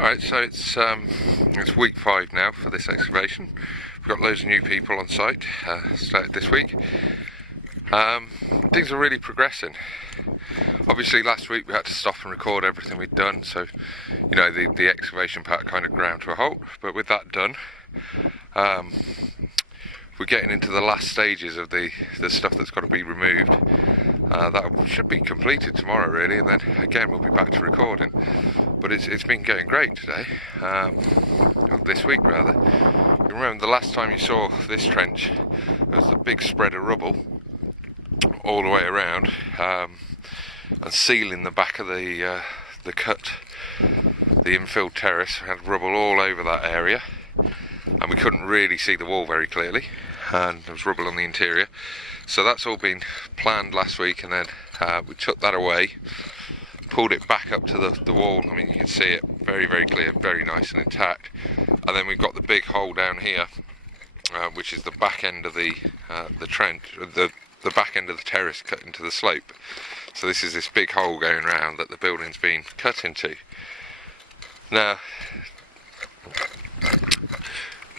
Alright, so it's week 5 now for this excavation. We've got loads of new people on site, started this week. Things are really progressing. Obviously last week we had to stop and record everything we'd done, so you know the excavation part kind of ground to a halt. But with that done, we're getting into the last stages of the stuff that's got to be removed. That should be completed tomorrow really, and then again we'll be back to recording. But it's been going great today, this week rather. You remember the last time you saw this trench, there was a big spread of rubble all the way around, and sealing the back of the cut, the infill terrace. We had rubble all over that area, and we couldn't really see the wall very clearly, and there was rubble on the interior. So that's all been planned last week, and then we took that away, pulled it back up to the wall. I mean, you can see it very, very clear, very nice and intact. And then we've got the big hole down here, which is the back end of the trench, the back end of the terrace cut into the slope. So this is this big hole going round that the building's been cut into. Now,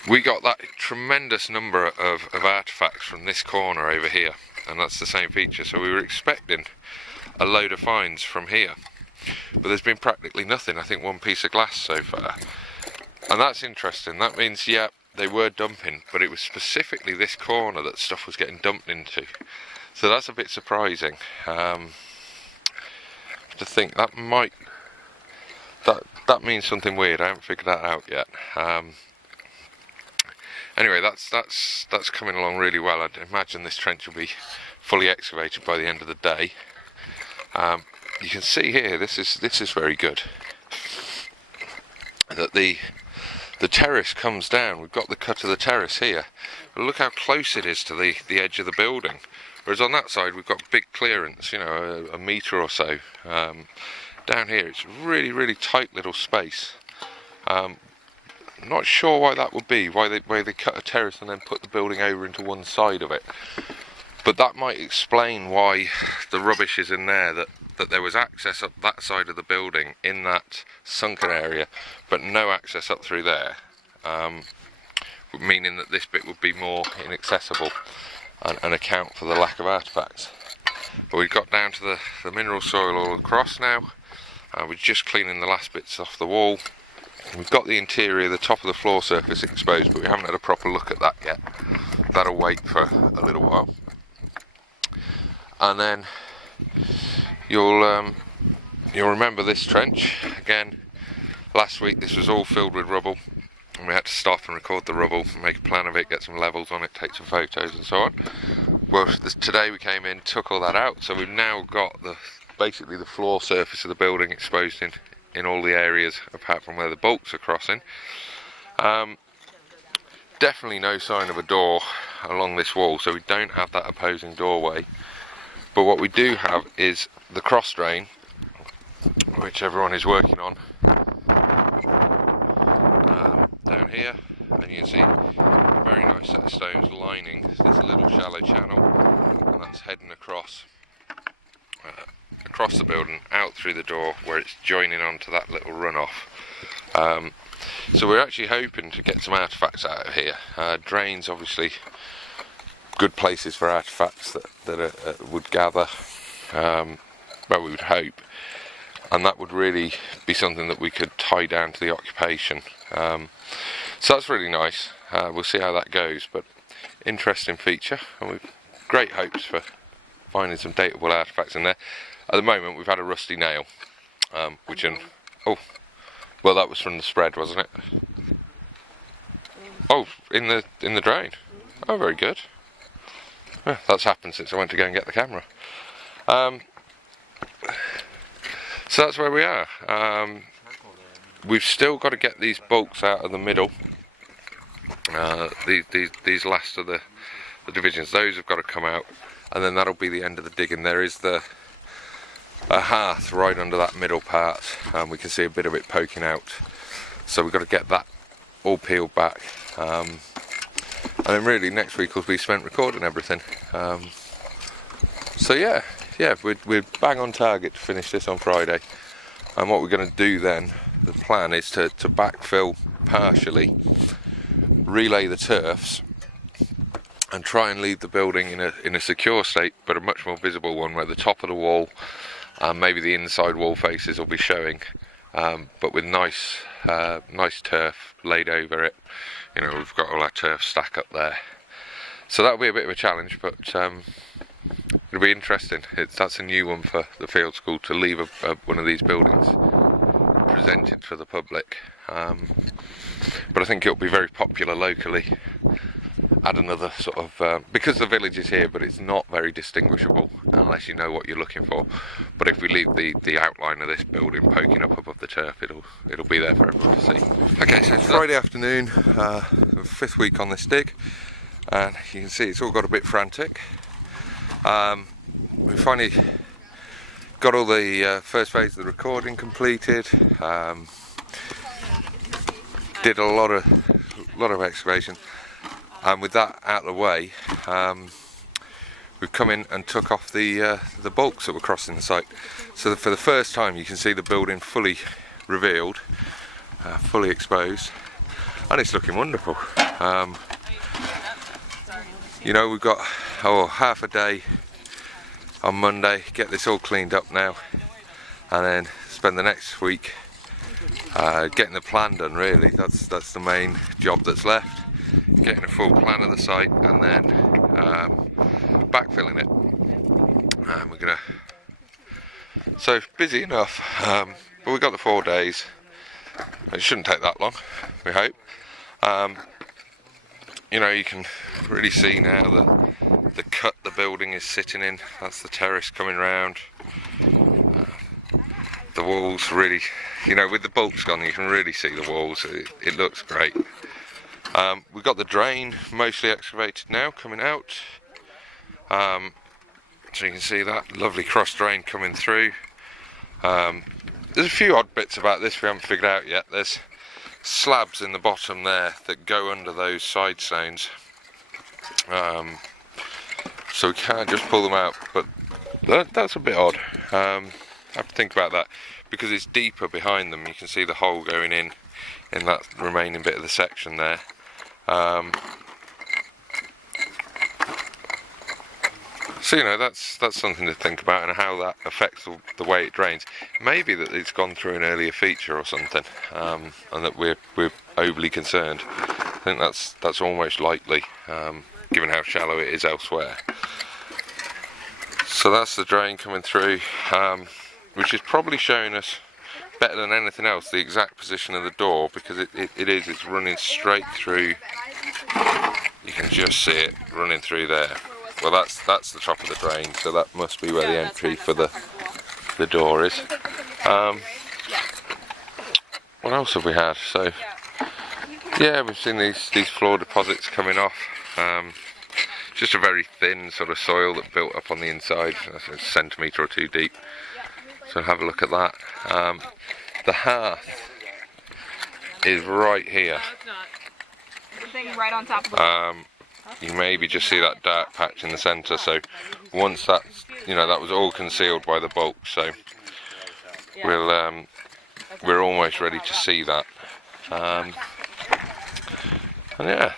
we got that tremendous number of artefacts from this corner over here, and that's the same feature. So we were expecting a load of finds from here, but there's been practically nothing. I think one piece of glass so far, and that's interesting. That means, yeah, they were dumping, but it was specifically this corner that stuff was getting dumped into. So that's a bit surprising. To think that might that means something weird. I haven't figured that out yet. Anyway, that's coming along really well. I'd imagine this trench will be fully excavated by the end of the day. You can see here, this is very good, that the terrace comes down. We've got the cut of the terrace here, but look how close it is to the edge of the building. Whereas on that side we've got big clearance, you know, a metre or so. Down here it's really, really tight little space. Not sure why that would be, why they cut a terrace and then put the building over into one side of it. But that might explain why the rubbish is in there, that there was access up that side of the building in that sunken area, but no access up through there, meaning that this bit would be more inaccessible and account for the lack of artefacts. But we've got down to the mineral soil all across now. We're just cleaning the last bits off the wall. We've got the interior, the top of the floor surface exposed, but we haven't had a proper look at that yet. That'll wait for a little while. And then you'll remember this trench again. Last week this was all filled with rubble, and we had to stop and record the rubble, make a plan of it, get some levels on it, take some photos and so on. Well, today we came in, took all that out, so we've now got basically the floor surface of the building exposed in all the areas apart from where the bolts are crossing. Definitely no sign of a door along this wall, so we don't have that opposing doorway. But what we do have is the cross drain, which everyone is working on, down here, and you can see a very nice set of stones lining this little shallow channel, and that's heading across the building out through the door where it's joining onto that little runoff. So we're actually hoping to get some artefacts out of here. Drains, obviously, good places for artefacts that would gather, well, we would hope, and that would really be something that we could tie down to the occupation. So that's really nice. We'll see how that goes, but interesting feature, and we've great hopes for finding some dateable artefacts in there. At the moment we've had a rusty nail, which well, that was from the spread, wasn't it? Oh, in the drain. Oh, very good. Yeah, that's happened since I went to go and get the camera. So that's where we are. We've still got to get these bolts out of the middle. These last of the divisions, those have got to come out, and then that'll be the end of the digging. There is a hearth right under that middle part, and we can see a bit of it poking out. So we've got to get that all peeled back. And then really next week will be spent recording everything. So yeah, we're bang on target to finish this on Friday. And what we're going to do then the plan is to backfill partially, relay the turfs, and try and leave the building in a secure state, but a much more visible one, where the top of the wall and maybe the inside wall faces will be showing, but with nice turf laid over it. You know, we've got all our turf stack up there, so that'll be a bit of a challenge, but it'll be interesting. That's a new one for the field school, to leave one of these buildings presented for the public, but I think it'll be very popular locally. Add another sort of, because the village is here, but it's not very distinguishable unless you know what you're looking for. But if we leave the outline of this building poking up above the turf, it'll be there for everyone to see. Okay, so it's Friday afternoon, 5th week on this dig, and you can see it's all got a bit frantic. We finally got all the first phase of the recording completed. Did a lot of excavation. And with that out of the way, we've come in and took off the bulks that were crossing the site. So for the first time you can see the building fully revealed, fully exposed, and it's looking wonderful. You know, we've got half a day on Monday, get this all cleaned up now, and then spend the next week getting the plan done. Really, that's the main job that's left. Getting a full plan of the site, and then backfilling it. We're gonna, so busy enough, but we've got the 4 days. It shouldn't take that long, we hope. You know, you can really see now the cut the building is sitting in. That's the terrace coming round. The walls really, you know, with the bulks gone, you can really see the walls. It looks great. We've got the drain mostly excavated now, coming out. So you can see that lovely cross drain coming through. There's a few odd bits about this we haven't figured out yet. There's slabs in the bottom there that go under those side stones. So we can't just pull them out, but that's a bit odd. I have to think about that, because it's deeper behind them. You can see the hole going in that remaining bit of the section there. So you know, that's something to think about, and how that affects the way it drains. Maybe that it's gone through an earlier feature or something, and that we're overly concerned. I think that's almost likely, given how shallow it is elsewhere. So that's the drain coming through, which is probably showing us better than anything else the exact position of the door, because it's running straight through. You can just see it running through there. Well, that's the top of the drain, so that must be where the entry for the door is. What else have we had? So yeah, we've seen these floor deposits coming off. Just a very thin sort of soil that built up on the inside, a centimetre or 2 deep. So have a look at that. The hearth is right here. Right on top of the you maybe just see that dark patch in the centre. So once that's, you know, that was all concealed by the bulk. So we're almost ready to see that. And yeah,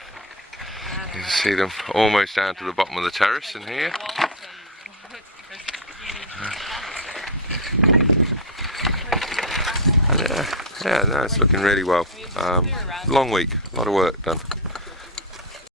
you can see them almost down to the bottom of the terrace in here. And yeah, no, it's looking really well. Long week, a lot of work done.